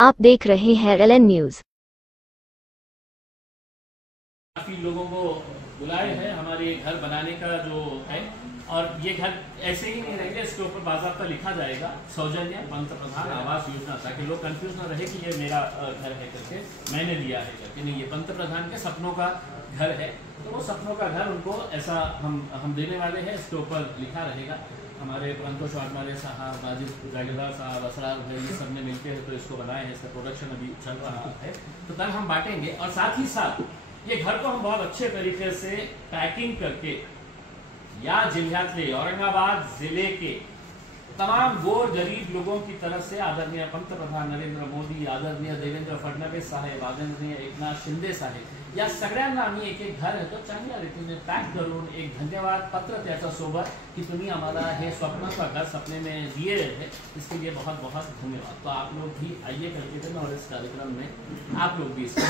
आप देख रहे हैं LN न्यूज। काफी लोगों को बुलाए हैं हमारे घर बनाने का जो है, और ये घर ऐसे ही नहीं रहेंगे, इसके ऊपर बाकायदा लिखा जाएगा सौजन्य पंत प्रधान आवास योजना, ताकि लोग कंफ्यूज ना रहे कि ये मेरा घर है करके, मैंने लिया है करके। नहीं, ये पंत प्रधान के सपनों का घर है, तो वो सपनों का घर उनको ऐसा हम देने वाले हैं। इसके ऊपर लिखा रहेगा। हमारे पंतोष वाटमारे साहब, राजीव जागीरदार साहब, असरार भाई, ये सब ने मिलकर तो इसको बनाए हैं। इसका प्रोडक्शन अभी चल रहा है, तो कल हम बांटेंगे। और साथ ही साथ ये घर को हम बहुत अच्छे तरीके से पैकिंग करके या जिल्ह्यातले औरंगाबाद जिले के तमाम गोर गरीब लोगों की तरफ से आदरणीय पंतप्रधान नरेंद्र मोदी, आदरणीय देवेंद्र फडणवीस साहेब, आदरणीय एकनाथ शिंदे साहेब या सगळ्यांना आम्ही एक एक घर आहे तो चांगल्या रीतीने पॅक करून एक धन्यवाद पत्र त्याच्यासोबत की तुम्ही आम्हाला हे स्वप्न का घर सपने में दिए हैं, इसके लिए बहुत बहुत धन्यवाद। तो आप लोग भी आइए करके और इस कार्यक्रम में आप लोग भी इसका